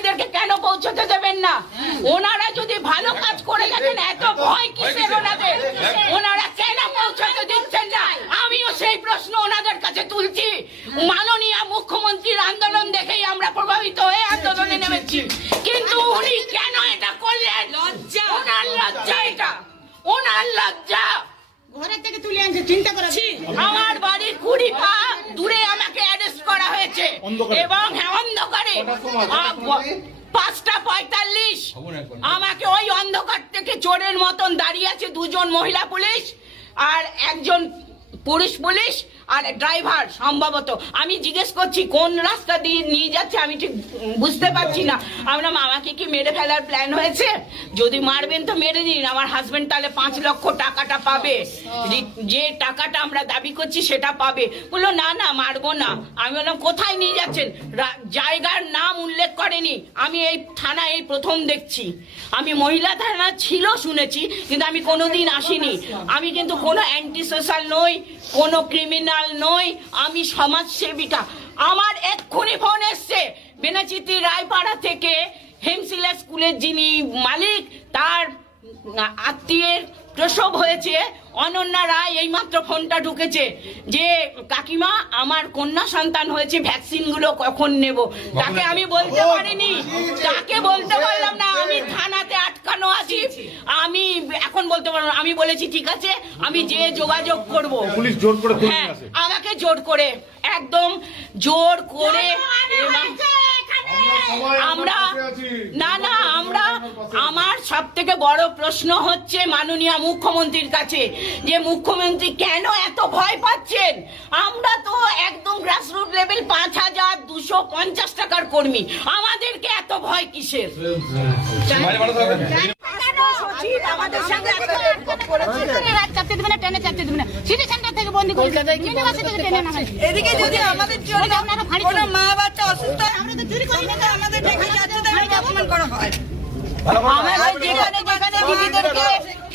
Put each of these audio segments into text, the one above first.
কর্মীদেরকে কেন পৌঁছতে দেবেন না? ওনারা যদি ভালো কাজ করে থাকেন এত ভয় কিসের ওনাদের? ওনারা কেন পৌঁছতে দিচ্ছেন না? আমিও সেই প্রশ্ন ওনাদের কাছে তুলছি। মাননীয় মুখ্যমন্ত্রীর আন্দোলন দেখেই আমরা প্রভাবিত হয়ে আন্দোলনে নেমেছি, কিন্তু উনি কেন এটা করলেন? লজ্জা, ওনার লজ্জা, এটা ওনার লজ্জা। ঘরের থেকে তুলে আনছে, চিন্তা করেছি। আমার বাড়ির 20 পা দূরে আমাকে অ্যারেস্ট করা হয়েছে এবং অন্ধকারে 5:45 আমাকে ওই অন্ধকার থেকে চোরের মতন দাঁড়িয়ে আছে দুজন মহিলা পুলিশ আর একজন পুরুষ পুলিশ আর ড্রাইভার সম্ভবত। আমি জিজ্ঞেস করছি কোন রাস্তা দিয়ে নিয়ে যাচ্ছে, আমি ঠিক বুঝতে পারছি না। আমরা আমাকে কি মেরে ফেলার প্ল্যান হয়েছে? যদি মারবেন তো মেরে দিন, আমার হাজবেন্ড তাহলে 5 লক্ষ টাকাটা পাবে, যে টাকাটা আমরা দাবি করছি সেটা পাবে। বললো না না মারবো না। আমি বললাম কোথায় নিয়ে যাচ্ছেন? জায়গার নাম উল্লেখ করেনি। আমি এই থানা এই প্রথম দেখছি। আমি মহিলা থানা ছিল শুনেছি, কিন্তু আমি কোনোদিন আসিনি। আমি কিন্তু কোনো অ্যান্টি সোশ্যাল নই, কোনো ক্রিমিনাল নই, আমি সমাজ সেবিকা। আমার এক্ষুনি ফোন এসছে বেনাচিতি রায়পাড়া থেকে, হেমশিলা স্কুলের যিনি মালিক তার আত্মীয়ের প্রসব হয়েছে, অনন্যা রায়, এইমাত্র ফোনটা ঢুকেছে যে কাকিমা আমার কন্যা সন্তান হয়েছে, ভ্যাকসিন গুলো কখন নেব? তাকে আমি বলতে পারিনি, তাকে বলতে পারলাম না, আমি থানাতে আটকানো আছি, আমি এখন বলতে পারবো না। আমি বলেছি ঠিক আছে আমি যে যোগাযোগ করব। পুলিশ জোর করে হ্যাঁ আমাকে জোর করে, একদম জোর করে। আমরা না না আমরা আমার সব থেকে বড় প্রশ্ন হচ্ছে মাননীয় মুখ্যমন্ত্রীর কাছে, যে মুখ্যমন্ত্রী কেন এত ভয় পাচ্ছেন? আমরা তো একদম গ্রাসরুট লেভেল 5250 টাকার কর্মী, আমাদেরকে এত ভয় কিসের? আমাদের সঙ্গে চাপতে দেবে না, ট্রেনে চাপতে দেবে না, সিটি সেন্টার থেকে বন্দি করে ইউনিভার্সিটি থেকে ট্রেনে না হয়। এদিকে যদি আমাদের জন্য কোনো মা বাচ্চা অসুস্থ হয় আমরা তো চুরি করি না, আমাদের দেখা যাচ্ছে তাদেরকে অপমান করা হয়। আমাদের যেখানে যেখানে দিদিদেরকে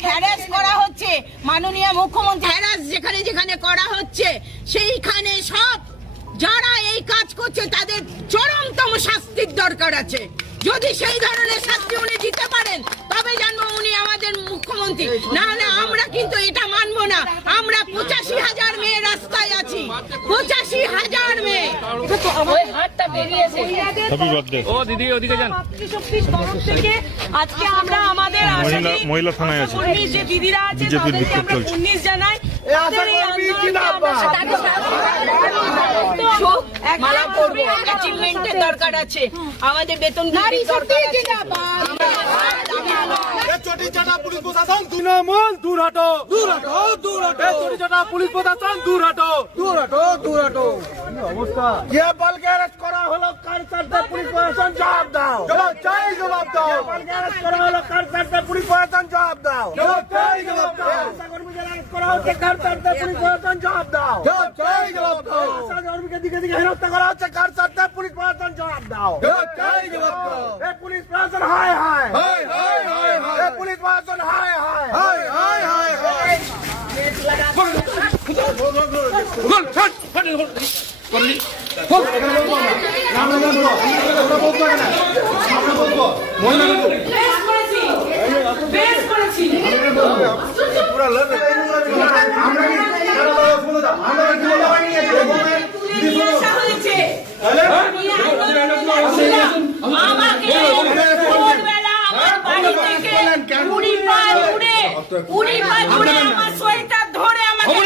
হ্যারাস করা হচ্ছে, মাননীয় মুখ্যমন্ত্রী হ্যারাস যেখানে যেখানে করা হচ্ছে, সেইখানে সব যারা এই কাজ করছে তাদের চরমতম শাস্তির দরকার আছে। যদি সেই ধরনের শাস্তি উনি দিতে পারেন তবে জানবো উনি আমাদের মুখ্যমন্ত্রী, না হলে আমরা কিন্তু এটা মানবো না। আমরা 85,000 মেয়ে রাস্তায় আছি, 85,000 মেয়ে। ওই হাতটা বেরিয়েছে। ও দিদি ওদিকে যান। আজকে আমরা আমাদের মহিলা থানায় আছে, যে দিদিরা আছে তাদেরকে আমরা 19 জানাই। দরকার আছে আমাদের, বেতন চটি চাটা পুলিশ প্রশাসন তৃণমূল দূর হাটো, দূর হাটো, দূর হাটো। চটি চাটা পুলিশ প্রশাসন দূর হাটো, দূর হাটো, দূর হাটো। অবস্থা যে বলকে অ্যারেস্ট করা হলো কার চারটা পুলিশ প্রশাসন জবাব দাও, জবাব চাই, জবাব দাও। বলকে অ্যারেস্ট করা হলো কার চারটা পুলিশ প্রশাসন জবাব দাও, জবাব চাই, জবাব দাও। আশাকর্মীদের অ্যারেস্ট করা হচ্ছে কার চারটা পুলিশ প্রশাসন জবাব দাও, জবাব চাই, জবাব দাও। আশাকর্মীকে দিকে দিকে হেনস্থা করা হচ্ছে কার চারটা পুলিশ প্রশাসন জবাব দাও, জবাব চাই, জবাব দাও। এই পুলিশ প্রশাসন হায় হায়, হায় হায়, হায় হায়। এই পুলিশ প্রশাসন হায় হায়, হায় হায়, হায় হায়। আমার সোয়েটার ধরে আমাকে